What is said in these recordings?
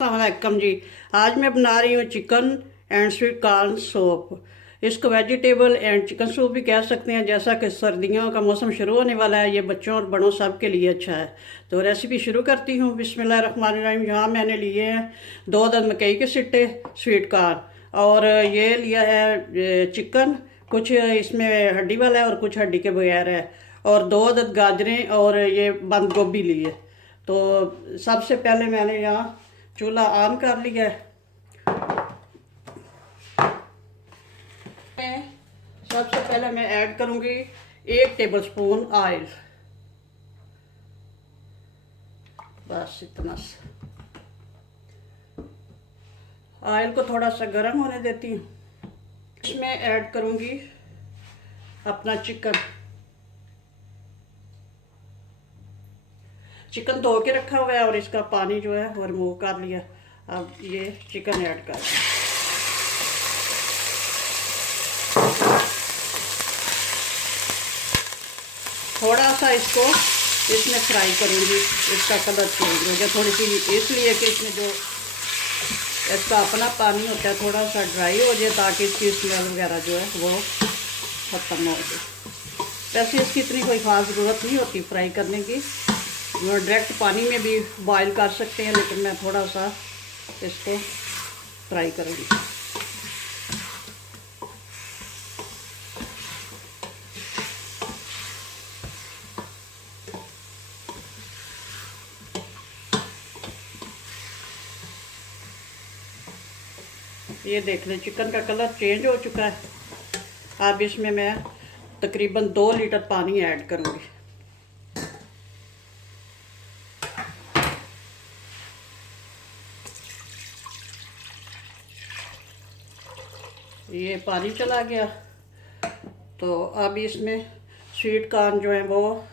अस्सलामुअलैकुम जी। आज मैं बना रही हूँ chicken and sweet corn soup. इसको वेजिटेबल एंड चिकन सूप भी कह सकते हैं। जैसा कि सर्दियों का मौसम शुरू होने वाला है, ये बच्चों और बड़ों सब के लिए अच्छा है। तो रेसिपी शुरू करती हूँ। बिस्मिल्लाहिर्रहमानिर्रहीम। यहाँ मैंने लिए हैं 2 मकई के सिट्टे स्वीट कॉर्न, और ये लिया है चिकन। कुछ इसमें हड्डी वाला है और कुछ हड्डी के बगैर है, और 2 गाजरें और ये बंद गोभी लिए। तो सबसे पहले मैंने यहाँ चूल्हा ऑन कर लिया है। सबसे पहले मैं ऐड करूंगी 1 टेबलस्पून ऑयल। बस इतना सा ऑयल को थोड़ा सा गर्म होने देती हूँ। इसमें ऐड करूंगी अपना चिकन धो के रखा हुआ है, और इसका पानी जो है वो रिमूव कर लिया। अब ये चिकन ऐड कर दिया। थोड़ा सा इसको इसमें फ्राई करूँगी, इसका कलर चेंज हो जाए थोड़ी सी, इसलिए कि इसमें जो इसका अपना पानी होता है थोड़ा सा ड्राई हो जाए, ताकि इसकी स्मेल वगैरह जो है वो ख़त्म हो जाए। वैसे इसकी इतनी कोई ख़ास ज़रूरत नहीं होती फ्राई करने की, वो डायरेक्ट पानी में भी बॉयल कर सकते हैं, लेकिन मैं थोड़ा सा इसको फ्राई करूँगी। ये देख लें, चिकन का कलर चेंज हो चुका है। अब इसमें मैं तकरीबन 2 लीटर पानी ऐड करूँगी। ये पानी चला गया। तो अब इसमें स्वीट कॉर्न जो है वो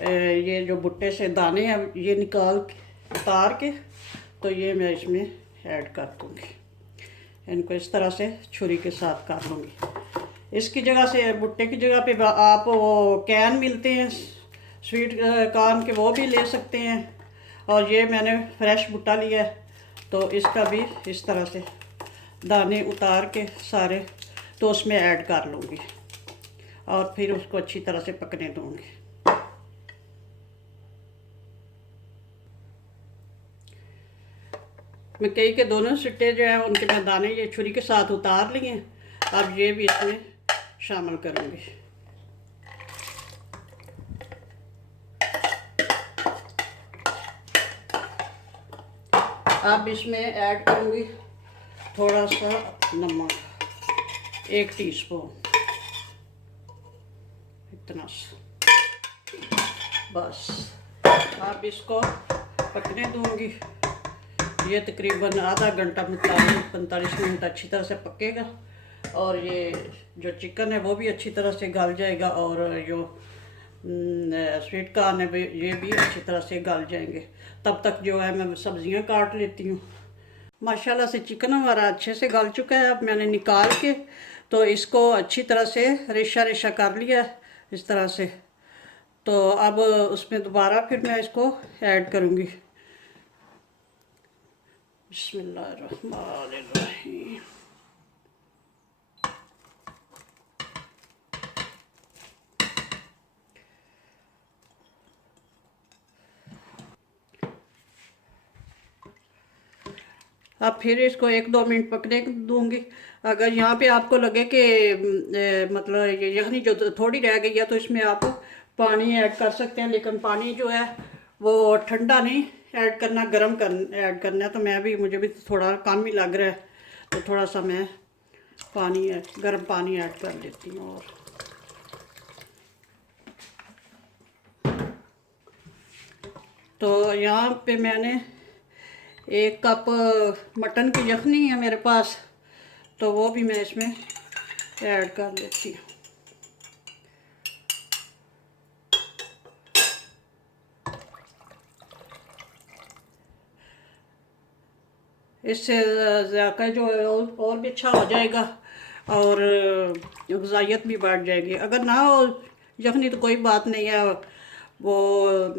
ये जो भुट्टे से दाने हैं ये उतार के, तो ये मैं इसमें ऐड कर दूँगी। इनको इस तरह से छुरी के साथ काट लूँगी। इसकी जगह से, भुट्टे की जगह पे आप वो कैन मिलते हैं स्वीट कॉर्न के, वो भी ले सकते हैं। और ये मैंने फ्रेश भुट्टा लिया है, तो इसका भी इस तरह से दाने उतार के सारे तो उसमें ऐड कर लूँगी, और फिर उसको अच्छी तरह से पकने दूँगी। मकई के दोनों सिट्टे जो हैं उनके मैं दाने ये छुरी के साथ उतार लिए हैं। अब ये भी इसमें शामिल करूँगी। अब इसमें ऐड करूँगी थोड़ा सा नमक, 1 टीस्पून, इतना सा बस। अब इसको पकने दूँगी। ये तकरीबन आधा घंटा 45 मिनट अच्छी तरह से पकेगा, और ये जो चिकन है वो भी अच्छी तरह से गल जाएगा, और जो स्वीट कॉर्न है ये भी अच्छी तरह से गल जाएंगे। तब तक जो है मैं सब्जियां काट लेती हूँ। माशाल्लाह से चिकन हमारा अच्छे से गल चुका है। अब मैंने निकाल के तो इसको अच्छी तरह से रेशा रेशा कर लिया इस तरह से। तो अब उसमें दोबारा फिर मैं इसको ऐड करूँगी। बिस्मिल्लाहिर्रहमानिर्रहीम। अब फिर इसको 1-2 मिनट पकने दूंगी। अगर यहाँ पे आपको लगे कि मतलब ये यखनी जो थोड़ी रह गई है, तो इसमें आप पानी ऐड कर सकते हैं, लेकिन पानी जो है वो ठंडा नहीं ऐड करना, ऐड करना है। तो मुझे भी थोड़ा कम ही लग रहा है, तो थोड़ा सा मैं गर्म पानी ऐड कर लेती हूँ। और तो यहाँ पे मैंने 1 कप मटन की यखनी है मेरे पास, तो वो भी मैं इसमें ऐड कर लेती हूँ। इससे ज़ायका जो है और भी अच्छा हो जाएगा, और ग़िज़ाइयत भी बढ़ जाएगी। अगर ना हो यखनी तो कोई बात नहीं है, वो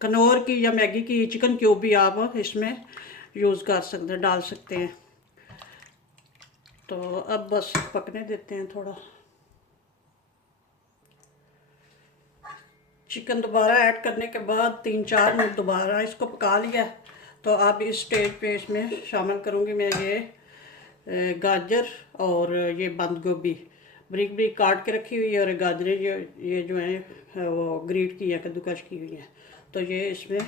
कनौर की या मैगी की चिकन क्यूब भी आप इसमें यूज़ कर सकते हैं, डाल सकते हैं। तो अब बस पकने देते हैं थोड़ा। चिकन दोबारा ऐड करने के बाद 3-4 मिनट दोबारा इसको पका लिया। तो अब इस स्टेज पे इसमें शामिल करूँगी मैं ये गाजर और ये बंद गोभी ब्रिक ब्रिक काट के रखी हुई है, और गाजरें ये जो हैं वो ग्रेट की है, कद्दूकश की हुई है। तो ये इसमें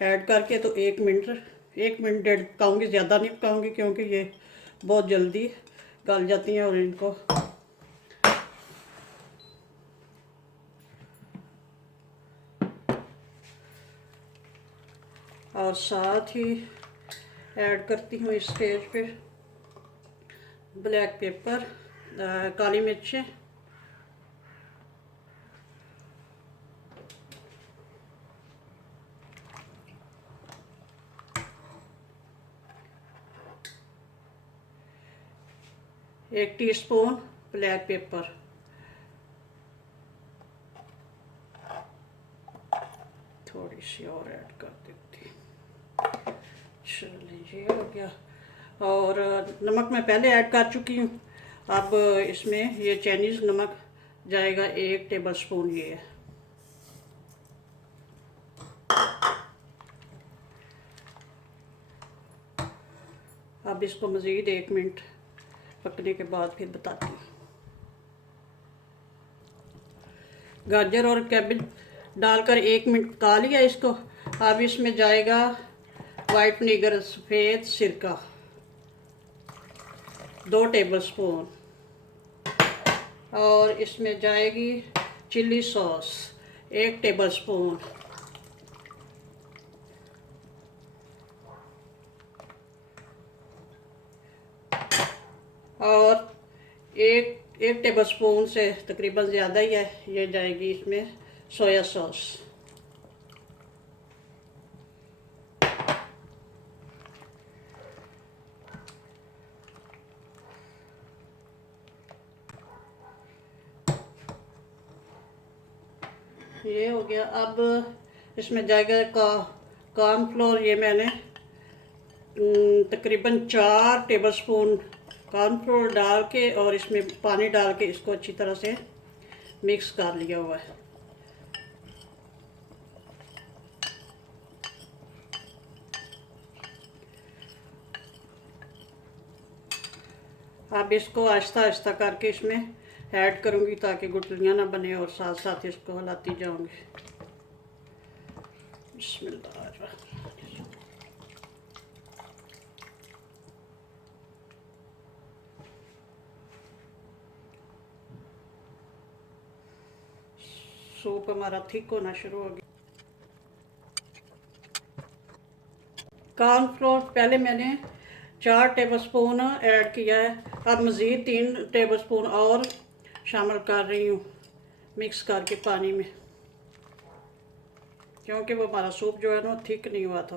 ऐड करके तो 1 मिनट 1 मिनट 1.5 पकाऊँगी, ज़्यादा नहीं पकाऊँगी क्योंकि ये बहुत जल्दी गल जाती हैं। और इनको और साथ ही ऐड करती हूँ इस स्टेज पे ब्लैक पेपर, काली मिर्चें, एक टीस्पून ब्लैक पेपर, थोड़ी सी और ऐड कर देती हूँ। चलिए ये हो गया। और नमक मैं पहले ऐड कर चुकी हूँ। अब इसमें ये चाइनीज़ नमक जाएगा 1 टेबल स्पून ये है। अब इसको मज़ीद 1 मिनट पकने के बाद फिर बताती हूँ। गाजर और कैबेज डालकर 1 मिनट पका लिया इसको। अब इसमें जाएगा वाइट विनेगर, सफ़ेद सिरका 2 टेबल स्पून, और इसमें जाएगी चिली सॉस 1 टेबल स्पून, और एक टेबल स्पून से तकरीबन ज़्यादा ही है, ये जाएगी इसमें सोया सॉस। ये हो गया। अब इसमें जाएगा कॉर्नफ्लोर। ये मैंने तकरीबन 4 टेबल स्पून कॉर्नफ्लोर डाल के और इसमें पानी डाल के इसको अच्छी तरह से मिक्स कर लिया हुआ है। अब इसको आहिस्ता आहिस्ता करके इसमें ऐड करूँगी ताकि गुठलियाँ ना बने, और साथ साथ इसको हिलाती जाऊँगी। बिस्मिल्लाह। सूप हमारा थिक होना शुरू हो गया। कॉर्नफ्लोर पहले मैंने 4 टेबल स्पून ऐड किया है। अब मज़ीद 3 टेबल स्पून और शामिल कर रही हूँ मिक्स करके पानी में, क्योंकि वो हमारा सूप जो है ना थिक नहीं हुआ था।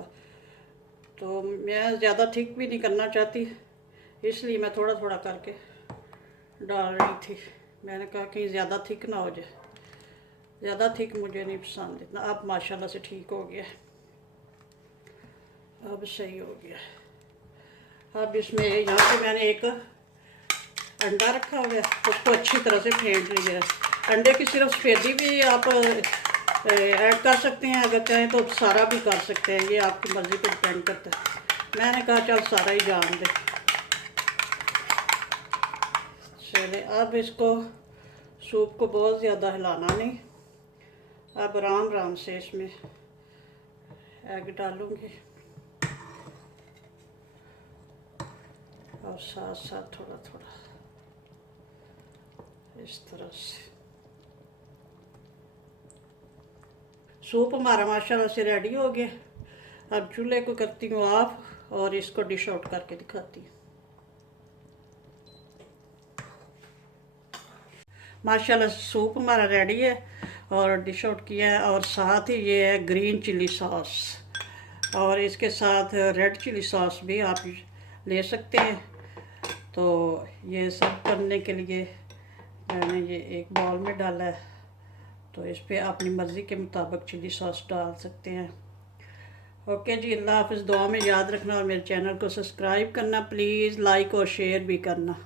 तो मैं ज़्यादा थिक भी नहीं करना चाहती, इसलिए मैं थोड़ा थोड़ा करके डाल रही थी। मैंने कहा कहीं ज़्यादा थिक ना हो जाए, ज़्यादा थिक मुझे नहीं पसंद इतना। अब माशाल्लाह से ठीक हो गया, अब सही हो गया। अब इसमें यहाँ पे मैंने एक अंडा रखा हुआ है, उसको अच्छी तरह से फेंट लिया है। अंडे की सिर्फ सफ़ेदी भी आप ऐड कर सकते हैं, अगर चाहें तो सारा भी कर सकते हैं, ये आपकी मर्ज़ी पर डिपेंड करता है। मैंने कहा चल सारा ही जान दे। चले अब इसको सूप को बहुत ज़्यादा हिलाना नहीं। अब आराम आराम से इसमें एग डालूँगी और साथ साथ थोड़ा थोड़ा इस तरह से। सूप हमारा माशाल्लाह से रेडी हो गया। अब चूल्हे को करती हूँ ऑफ और इसको डिश आउट करके दिखाती हूँ। माशाल्लाह सूप हमारा रेडी है और डिश आउट किया है, और साथ ही ये है ग्रीन चिली सॉस, और इसके साथ रेड चिली सॉस भी आप ले सकते हैं। तो ये सब करने के लिए मैंने ये एक बाउल में डाला है, तो इस पर अपनी मर्ज़ी के मुताबिक चिली सॉस डाल सकते हैं। ओके जी, अल्लाह हाफिज़। दुआ में याद रखना और मेरे चैनल को सब्सक्राइब करना प्लीज़, लाइक और शेयर भी करना।